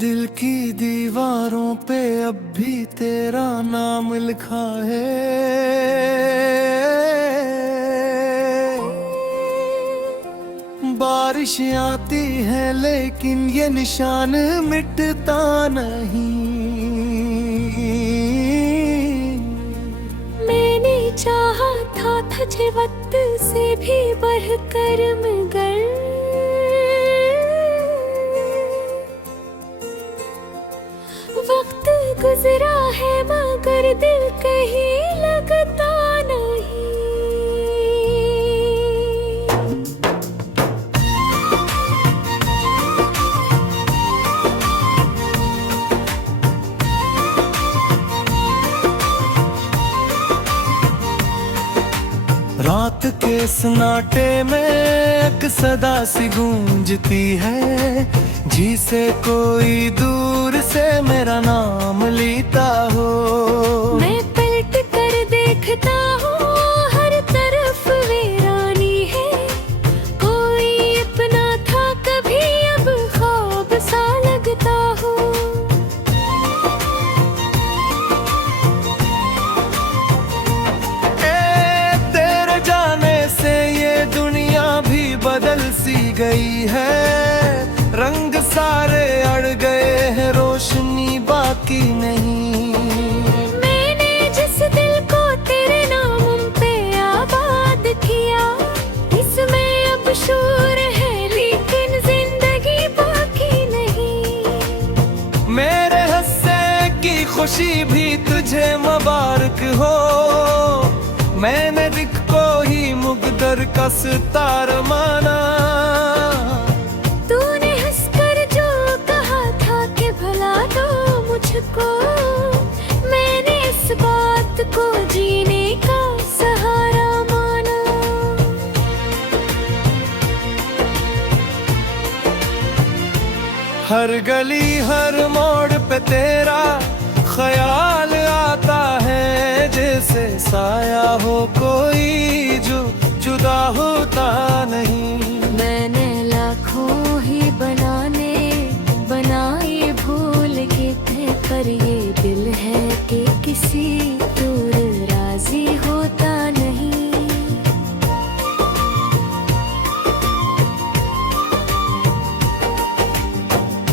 दिल की दीवारों पे अब भी तेरा नाम लिखा है। बारिश आती है लेकिन ये निशान मिटता नहीं। मैंने चाहा था तुझे वक्त से भी बढ़कर, मगर वक्त गुजरा है मगर दिल कहीं लगता नहीं। रात के सन्नाटे में एक सदा सी गूंजती है, जिसे कोई दूर से मेरा नाम लेता हो। मैं पलट कर देखता हूँ हर तरफ वीरानी है, कोई अपना था कभी अब ख्वाब सा लगता हो। बदल सी गई है, रंग सारे अड़ गए हैं, रोशनी बाकी नहीं। मैंने जिस दिल को तेरे नाम पे आबाद किया, इसमें अब शोर है लेकिन जिंदगी बाकी नहीं। मेरे हंसने की खुशी भी तुझे मुबारक हो, मैंने दिख को ही मुकद्दर का सितारा माना। तूने हंसकर जो कहा था कि भला दो मुझको, मैंने इस बात को जीने का सहारा माना। हर गली हर मोड़ पे तेरा ख्याल आता है, जैसे साया हो कोई जो जुदा होता नहीं। मैंने लाखों ही बनाए भूल के थे, पर ये दिल है कि किसी दूर राजी होता नहीं।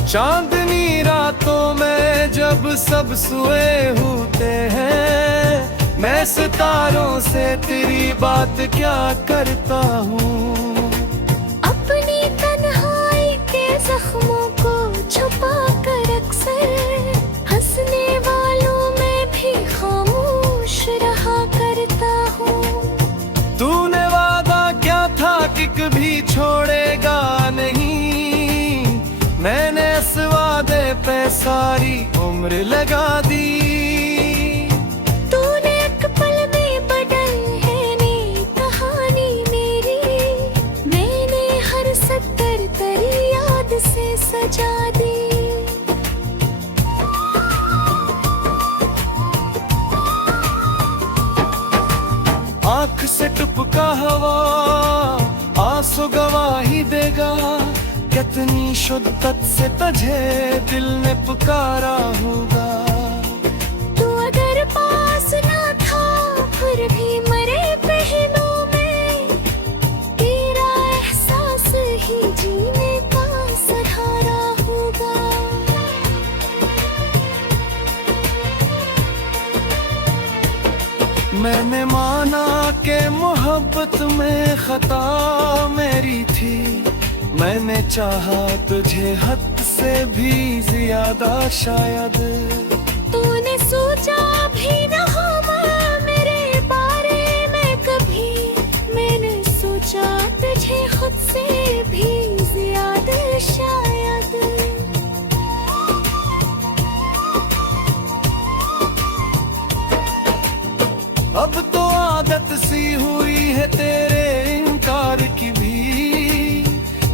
चांदनी रातों में जब सब सोए होते हैं, मैं सितारों से तेरी बात क्या करता हूँ। अपनी तन्हाई के जख्मों को छुपा कर अक्सर हंसने वालों में भी खामोश रहा करता हूँ। तूने वादा क्या था कि कभी छोड़ेगा नहीं, मैंने इस वादे पे सारी उम्र लगा दी। तूने एक पल में बदल है नी कहानी मेरी, मैंने हर सत्तर तेरी याद से सजा दी। आँख से टपका हवा आंसू गवाही देगा, कितनी शुद्दत से तुझे दिल ने पुकारा होगा। तू अगर पास ना था फिर भी मरे पहलू में, तेरा एहसास ही जीने का सहारा होगा। मैंने माना कि मोहब्बत में खता मेरी थी, मैंने चाहा तुझे हद से भी ज्यादा शायद। तूने सोचा भी न होगा मेरे बारे में कभी, मैंने सोचा तुझे खुद से भी ज्यादा शायद। अब तो आदत सी हुई है तेरे इनकार की भी,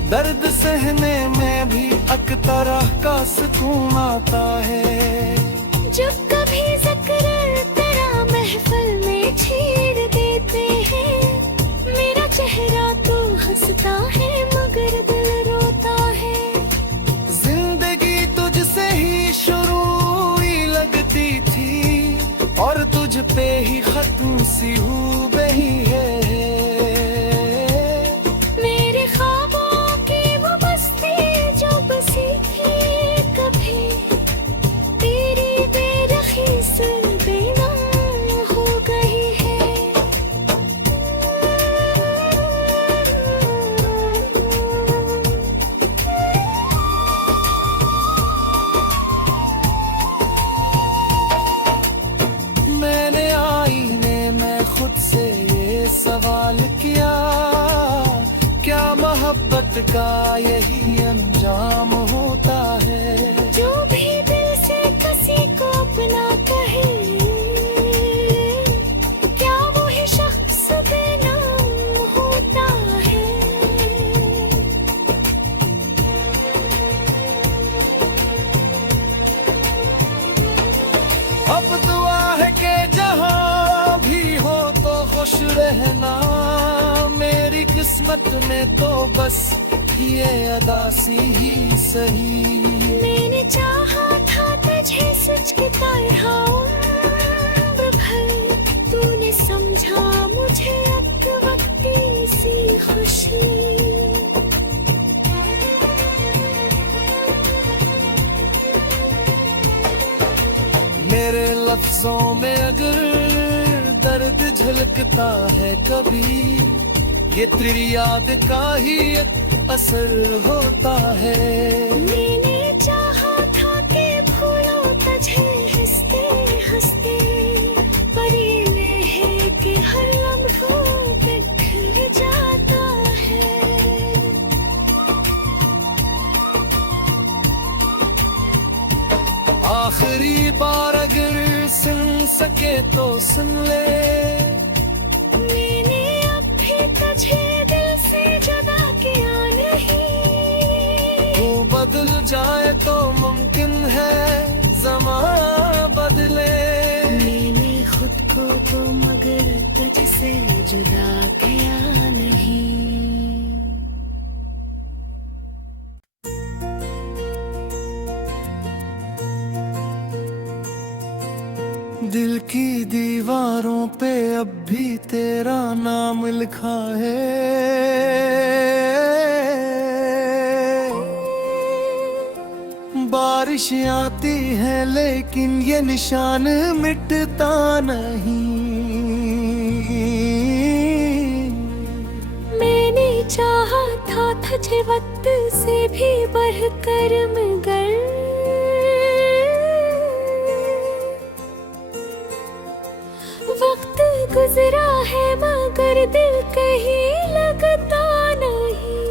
दर्द सहने में भी अक तरह का सुकून आता है। जब कभी जिक्र तेरा महफिल में छेड़ देते हैं, मेरा चेहरा तो हंसता है मगर दिल रोता है। जिंदगी तुझसे मोहब्बत का यही अंजाम होता है। जो भी दिल से किसी को अपना कहे, क्या वो ही शख्स बेनाम होता है। अब दुआ है कि जहाँ भी हो तो खुश रहना, मेरी किस्मत में तो बस ये अदा सी ही सही। मैंने चाहा था तुझे सच के तरह उम्र भर, तूने समझा मुझे अब वक्त सी खुशी। मेरे लफ्जों में अगर दर्द झलकता है कभी, ये तेरी याद का ही एक असर होता है। मैंने चाहा था कि भूलो तुझे हंसते हंसते, पर ये है कि हर लम्हों पे बिखर जाता है। आखिरी बार अगर सुन सके तो सुन ले, मैंने अब भी तुझे दिल से जुदा किया नहीं। तू बदल जाए तो मुमकिन है ज़माना बदले। मैंने खुद को तो मगर तुझसे जुदा किया नहीं। दिल की दीवारों पे अब भी तेरा नाम लिखा है। बारिश आती है लेकिन ये निशान मिटता नहीं। मैंने चाहा था तुझे वक्त से भी बढ़कर, मगर वक्त गुजरा है मगर दिल कहीं लगता नहीं।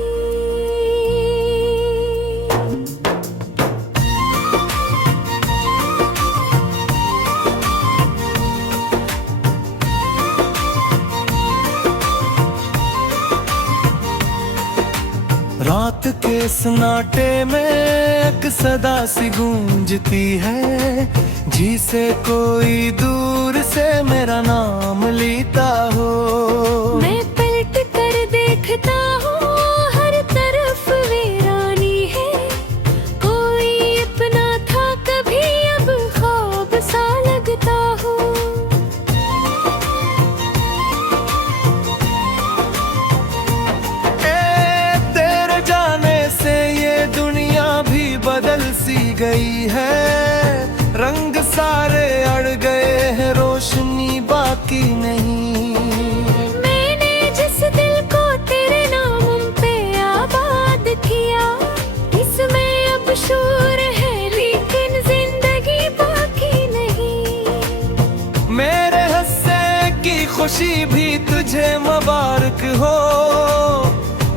रात के सन्नाटे में एक सदा सी गूंजती है, जिसे कोई दूर से मेरा नाम लेता हो। मैं पलट कर देखता हूँ हर तरफ वीरानी है, कोई अपना था कभी अब ख्वाब सा लगता हो। तेरे जाने से ये दुनिया भी बदल सी गई है। रंग सारे अड़ गए हैं, रोशनी बाकी नहीं। मैंने जिस दिल को तेरे नाम पे आबाद किया, इसमें अब शूर है लेकिन जिंदगी बाकी नहीं। मेरे हंसने की खुशी भी तुझे मुबारक हो।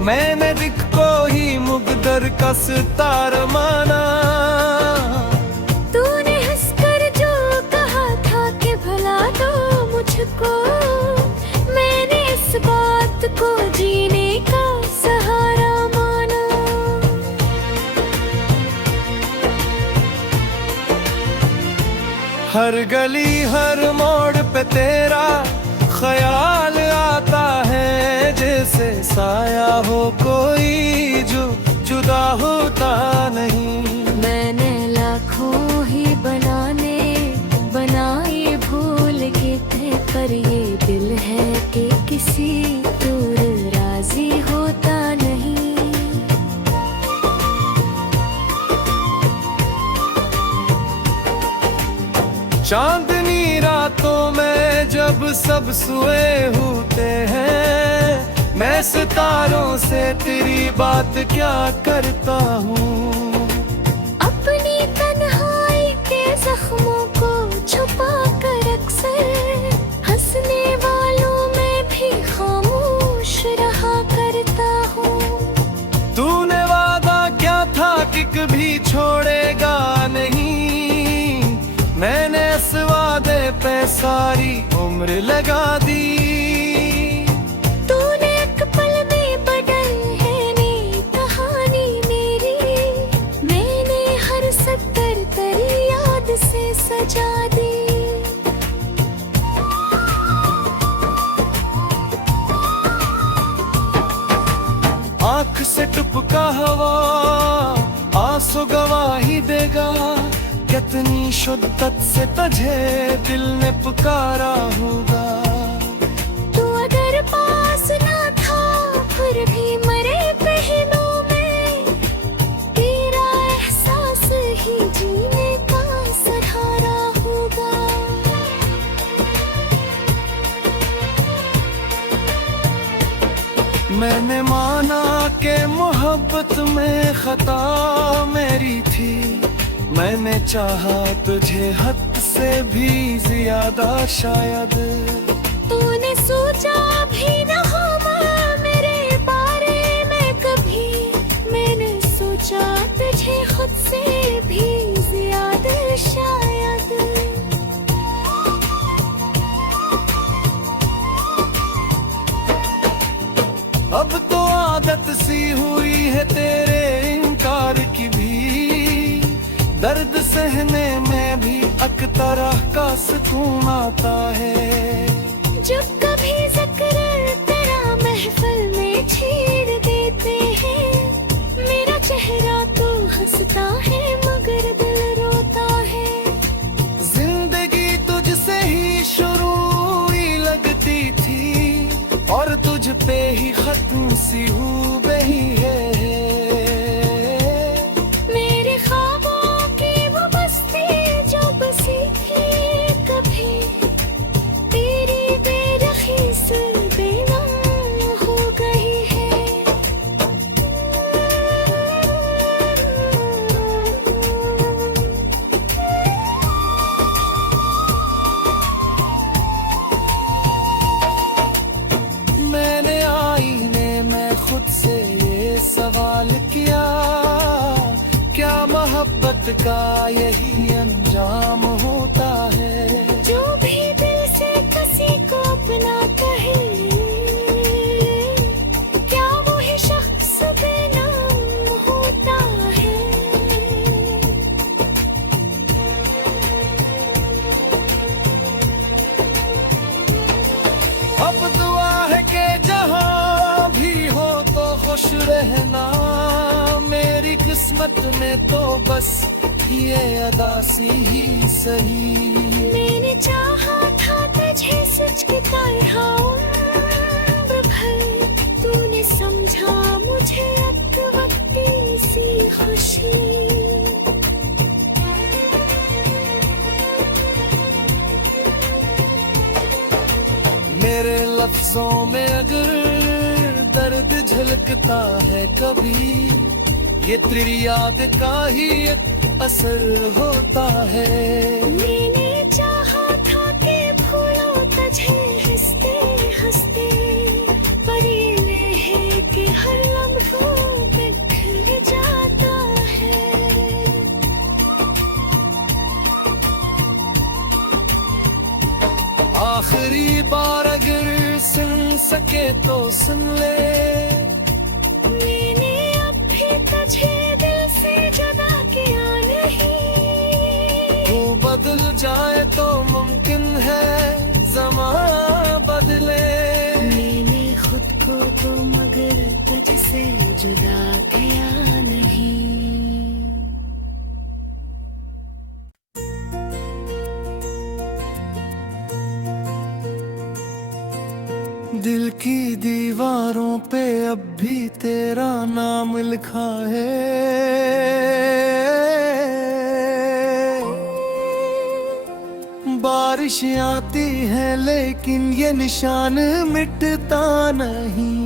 मैंने दिख को ही मुकद्दर का सितारा माना। तूने हंसकर जो कहा था कि भुला दो मुझको, मैंने इस बात को जीने का सहारा माना। हर गली हर मोड़ पे तेरा ख्याल आता है, जैसे साया हो कोई जो जुदा होता नहीं। मैंने लाखों ही बनाए भूल के थे, पर ये दिल है कि किसी दूर राजी होता नहीं। चांदनी रातों में जब सब सोए होते हैं, मैं सितारों से तेरी बात क्या करता हूँ। अपनी तन्हाई के जख्मों को छुपा कर अक्सर हंसने वालों में भी खामोश रहा करता हूँ। पे सारी उम्र लगा दी। तूने एक पल में बदल है नी कहानी मेरी, मैंने हर सत्तर तेरी याद से सजा दी। आँख से टपका हवा आंसू गवाही देगा, कितनी शुद्दत से तुझे दिल ने पुकारा होगा। तू अगर पास ना था फिर भी मरे पहलू में, तेरा एहसास ही जीने का सहारा होगा। मैंने माना कि मोहब्बत में खता मेरी थी, मैंने चाहा तुझे हद से भी ज्यादा शायद। तूने सोचा भी न होगा मेरे बारे में कभी, मैंने सोचा तुझे खुद से भी ज्यादा शायद। अब तो आदत सी हुई है तेरे इनकार की भी, दर्द सहने में भी अक तरह का सुकून आता है। जब कभी जिक्र तेरा महफिल में छेड़ देते हैं, मेरा चेहरा तो हंसता है मगर दिल रोता है। जिंदगी तुझसे ही शुरू हुई लगती थी, और तुझ पे ही खत्म सी हो गई है। मेरे ख्वाबों की वो बस्ती जो बसी थी कभी, तेरी बेरखी से बेनाम हो गई है। मैंने आईने में खुद से ये सवाल किया, क्या मोहब्बत का यही अंजाम होता है। जो भी दिल से किसी को अपना कहे, क्या वही शख्स बेनाम होता है। अब दुआ है कि जहाँ भी हो तो खुश रहना, मेरी किस्मत में तो बस ये अदा सी ही सही। मैंने चाहा था तुझे सच की तरह उम्र भर, तूने समझा मुझे एक वक्ती सी खुशी। मेरे लफ्जों में अगर दर्द झलकता है कभी, ये तेरी याद का ही एक असर होता है। मैंने चाहा था कि भूलो तुझे हंसते हंसते, पर ये है कि हर लम्हों पे खिल जाता है। आखिरी बार अगर सुन सके तो सुन ले, मैंने अब भी तुझे दिल से जुदा किया नहीं। तू बदल जाए तो मुमकिन है ज़माना बदले। मैंने खुद को तो मगर तुझसे जुदा किया नहीं। दिल की दीवारों पे अब भी तेरा नाम लिखा है। बारिश आती है लेकिन ये निशान मिटता नहीं।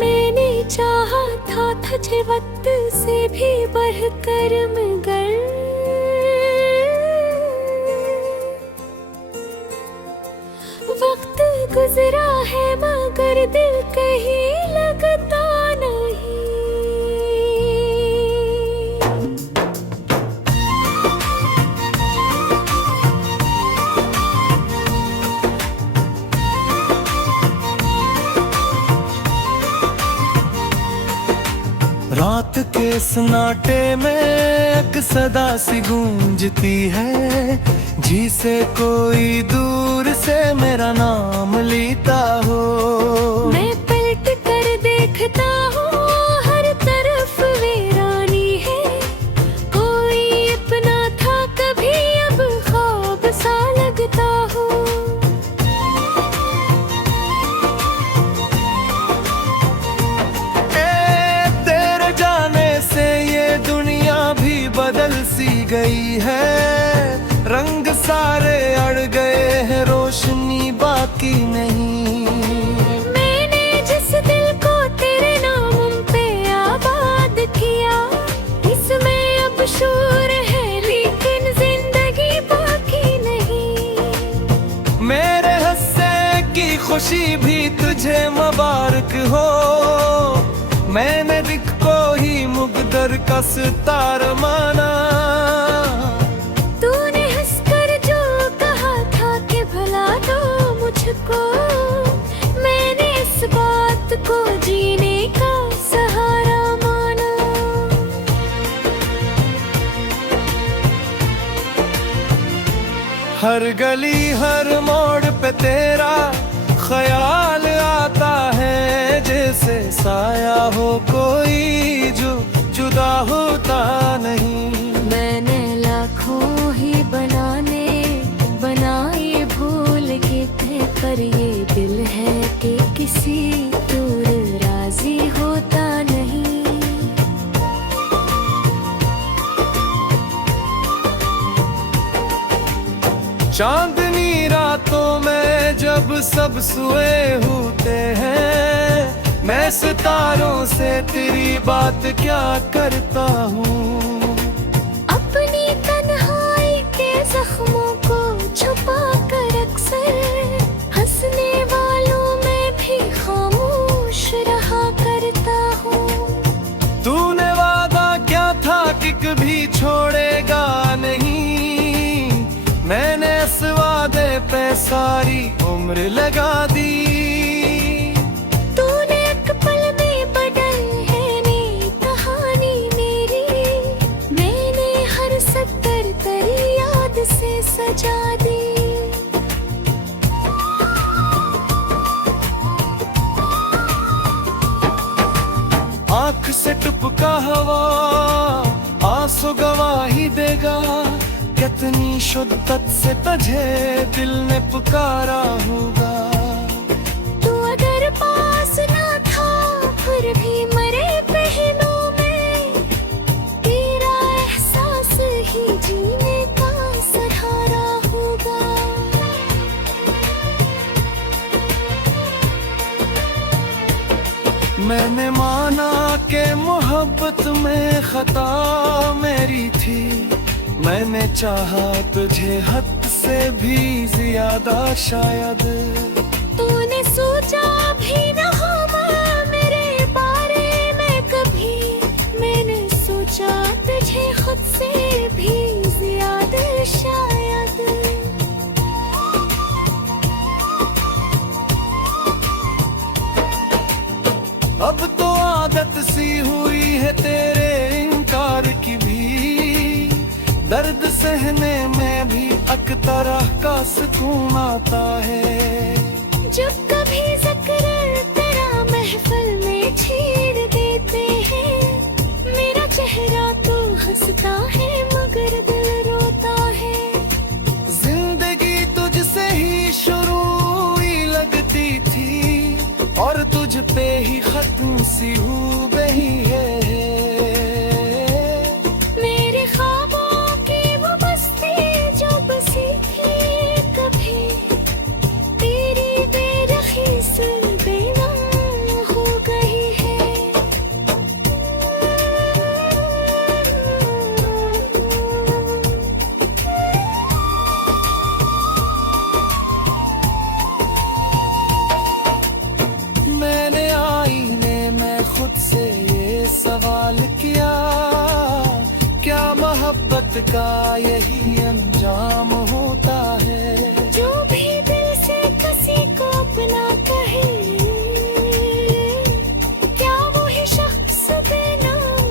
मैंने चाहा था तुझे वक्त से भी बढ़कर मगर वक्त गुजरा है मगर दिल कहीं लगता नहीं। रात के सन्नाटे में एक सदा सी गूंजती है, जिसे कोई दूर से मेरा नाम लेता हो। मैं पलट कर देखता हूँ, हर तरफ वीरानी है। कोई अपना था कभी, अब ख्वाब सा लगता हो। तेरे जाने से ये दुनिया भी बदल सी गई है। रंग सारे अड़ गए हैं, रोशनी बाकी नहीं। मैंने जिस दिल को तेरे नाम पे आबाद किया, इसमें अब शूर है लेकिन जिंदगी बाकी नहीं। मेरे हंसने की खुशी भी तुझे मुबारक हो। मैंने दिख को ही मुकद्दर का सितार माना। तूने हंसकर जो कहा था कि भला दो मुझको, मैंने इस बात को जीने का सहारा माना। हर गली हर मोड़ पे तेरा ख्याल आता है, जैसे साया हो कोई जो जुदा होता नहीं। मैंने लाखों ही बनाए भूल के थे, पर ये दिल है कि किसी दूर राजी होता नहीं। चांदनी रातों में जब सब सोए होते हैं, मैं सितारों से तेरी बात क्या करता हूँ। अपनी तन्हाई के जख्मों को छुपा कर अक्सर हंसने वालों में भी खामोश रहा करता हूँ। तूने वादा क्या था कि कभी छोड़ेगा नहीं। मैंने इस वादे पे सारी उम्र लगा दी। तूने एक पल में बदल है नी कहानी मेरी, मैंने हर सत्तर तेरी याद से सजा दी। आंख से टपका हवा आंसू गवाही देगा, कितनी शुद्दत से तुझे दिल ने पुकारा होगा। तू अगर पास ना था फिर भी मरे पहलू में, तेरा एहसास ही जीने का सहारा होगा। मैंने माना कि मोहब्बत में खता मेरी थी। मैंने चाहा तुझे हद से भी ज्यादा शायद। तूने सोचा भी न होगा मेरे बारे में कभी, मैंने सोचा तुझे खुद से भी ज्यादा शायद। अब तो आदत सी हुई है तेरे इनकार की भी। दर्द सहने में भी एक तरह का सुकून आता है। जब कभी जिक्र तेरा महफिल में छेड़ देते हैं, मेरा चेहरा तो हंसता है मगर दिल रोता है। जिंदगी तुझसे ही शुरू हुई लगती थी, और तुझ पे ही खत्म सी हो गई है। मेरे ख्वाबों की वो बस्ती जो बसी थी कभी, तेरी बेरखी से बेनम हो गई है। मैंने आईने में खुद से ये सवाल किया, क्या मोहब्बत का यही अंजाम होता है। जो भी दिल से किसी को अपना कहे, क्या वो ही शख्स बेनाम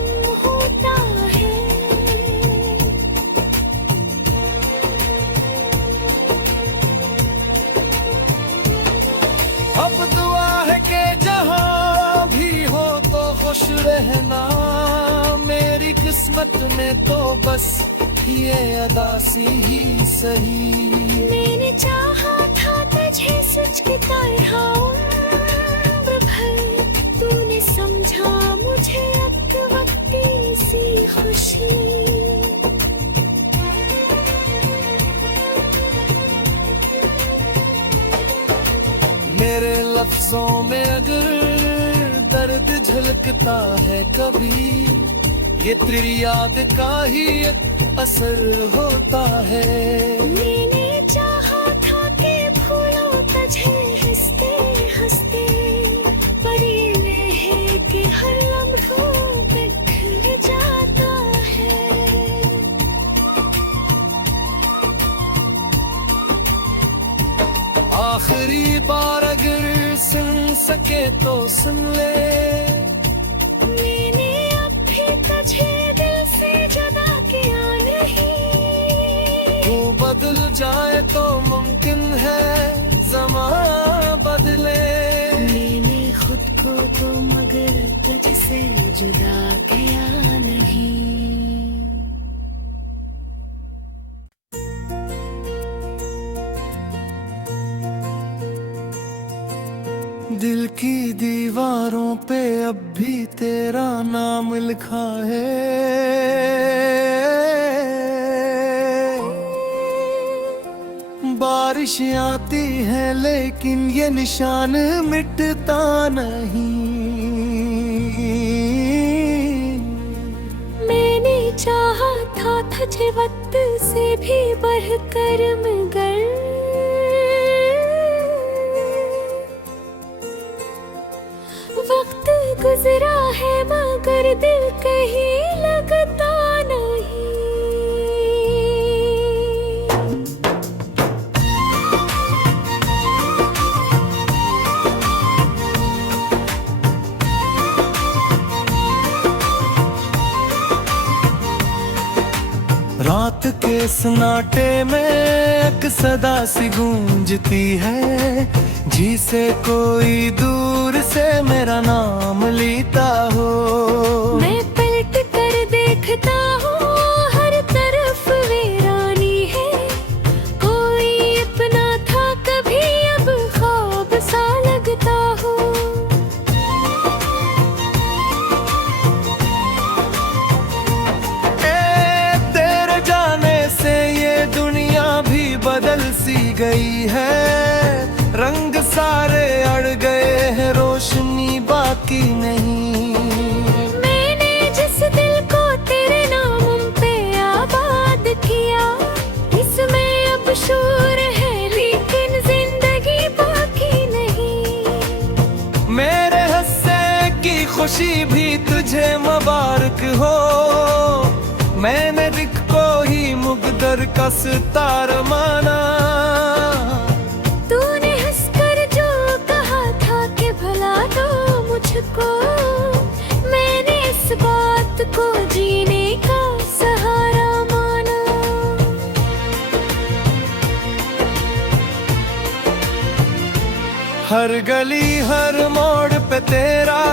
खामोश रहना मेरी किस्मत में तो बस ये अदा सी ही सही। मैंने चाहा था तुझे सच की तरह उम्र भर, तूने समझा मुझे अब वक्ती सी खुशी। मेरे लफ्जों में अगर दर्द झलकता है कभी, ये तेरी याद का ही एक असर होता है। मैंने चाहा था कि भूलो तुझे हंसते हंसते, पर ये है कि हर लम्हा बिखर जाता है। आखिरी बार अगर सुन सके तो सुन ले, मैंने अब भी तुझे दिल से जुदा किया नहीं। तू बदल जाए तो मुमकिन है ज़माना बदले। मैंने खुद को तो मगर तुझसे जुदा किया नहीं। दिल की दीवारों पे अब भी तेरा नाम लिखा है। बारिश आती है लेकिन ये निशान मिटता नहीं। मैंने चाहा था तुझे वक्त से भी बढ़कर मगर, वक्त गुजरा है मगर दिल कहीं लगता नहीं। रात के सन्नाटे में एक सदा सी गूंजती है, जिसे कोई दूर से मेरा नाम लेता हो। मैं पलट कर देखता हूँ हर तरफ वीरानी है, कोई अपना था कभी अब ख्वाब सा लगता हो। तेरे जाने से ये दुनिया भी बदल सी गई है, रंग सारे अड़ गए हैं रोशनी बाकी नहीं। मैंने जिस दिल को तेरे नाम पे आबाद किया, इसमें अब शूर है लेकिन जिंदगी बाकी नहीं। मेरे हंसने की खुशी भी तुझे मुबारक हो, मैंने दिख को ही मुकद्दर का सितारा माना। तूने हंसकर जो कहा था कि भला दो मुझको, मैंने इस बात को जीने का सहारा माना। हर गली हर मोड़ पे तेरा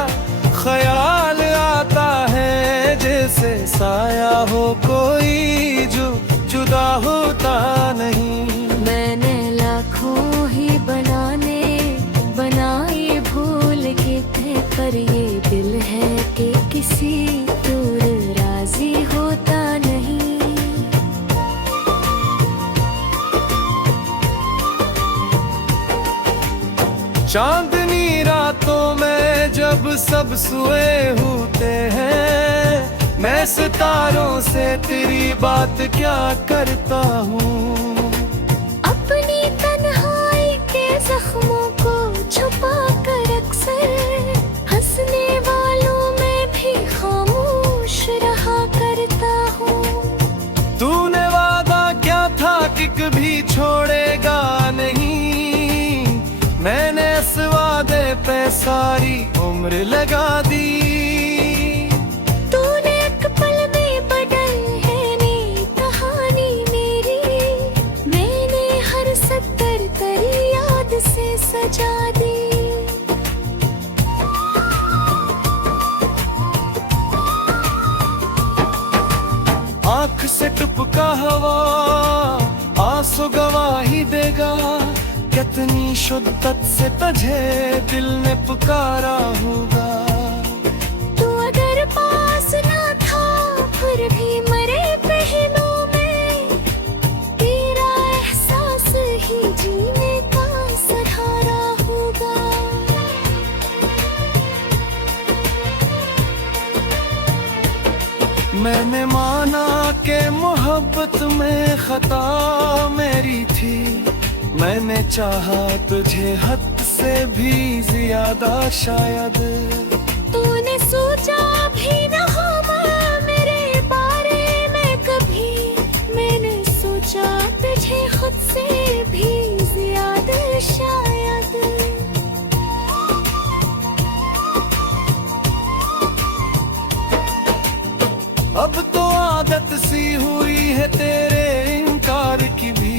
ख्याल आता है, जैसे साया हो कोई जो जुदा होता नहीं। मैंने लाखों ही बनाए भूल के थे, पर ये दिल है कि किसी दूर राजी होता नहीं। चांदनी रातों में जब सब सोए होते हैं, मैं सितारों से तेरी बात क्या करता हूँ। अपनी तन्हाई के जख्मों को छुपा कर अक्सर हंसने वालों में भी खामोश रहा करता हूँ। तूने वादा क्या था कि कभी छोड़ेगा नहीं, मैंने इस वादे पे सारी उम्र लगा दी। तूने एक पल में बदल है नी कहानी मेरी, मैंने हर सत्तर तेरी याद से सजा दी। टुपका हवा आंसू गवाही देगा, कितनी शुद्धत से तुझे दिल ने पुकारा होगा। तू अगर पास ना था फिर भी मरे पहलू में, तेरा एहसास ही जीने का सहारा होगा। मैंने माना कि मोहब्बत में खता मेरी थी, मैंने चाहा तुझे हद से भी ज्यादा शायद। तूने सोचा भी न होगा मेरे बारे में कभी, मैंने सोचा तुझे खुद से भी ज्यादा शायद। अब तो आदत सी हुई है तेरे इनकार की भी,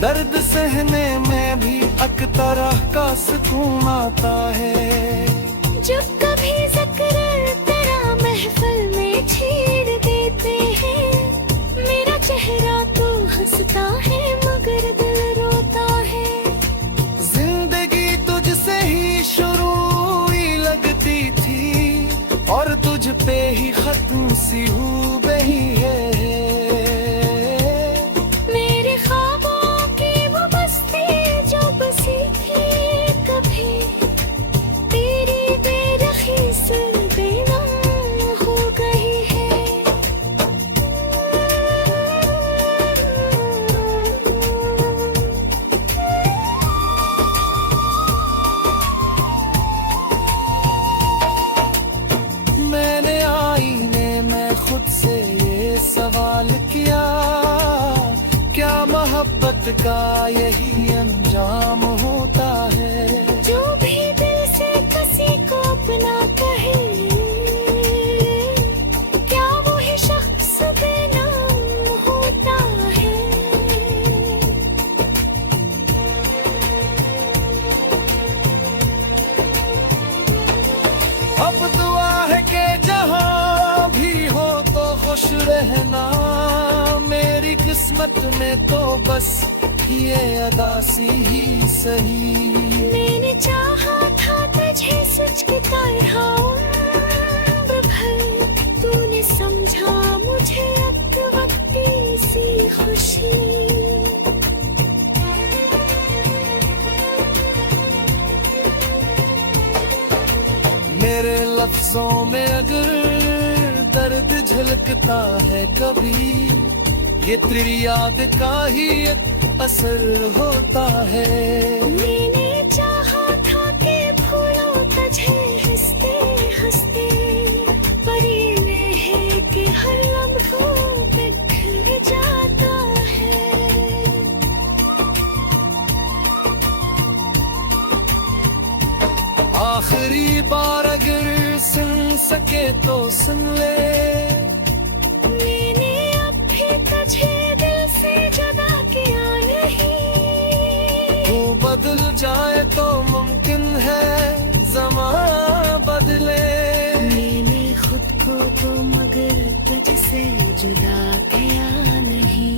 दर्द सहने में भी अक तरह का सुकून आता है। जब कभी जिक्र तेरा महफिल में छेड़ देते हैं, मेरा चेहरा तो हंसता है मगर दिल रोता है। जिंदगी तुझसे ही शुरू हुई लगती थी, और तुझ पे ही खत्म सी हूँ बही है। मेरे ख्वाबों की वो बस्ती जो बसी थी कभी, तेरी बेरखी से बेनम हो गई है। मैंने आईने में खुद से ये सवाल किया, क्या मोहब्बत का यही अंजाम होता है। जो भी दिल से किसी को अपना कहे, क्या वही शख्स बेनाम होता है। अब दुआ है कि जहाँ भी हो तो खुश रहना, मेरी किस्मत में तो बस ये अदासी ही सही। मैंने चाहा था तुझे सच की तरह उम्र भर, तूने समझा मुझे अब वक्ती सी खुशी। मेरे लफ्जों में अगर दर्द झलकता है कभी, ये तेरी याद का ही एक असर होता है। मैंने चाहा था कि भूलो तुझे हंसते हंसते, पर ये है कि हर लम्हों बिखर जाता है। आखिरी बार अगर सुन सके तो सुन ले, मैंने अब भी तुझे दिल से जुदा किया नहीं। तू बदल जाए तो मुमकिन है ज़माना बदले। मैंने खुद को तो मगर तुझसे जुदा किया नहीं।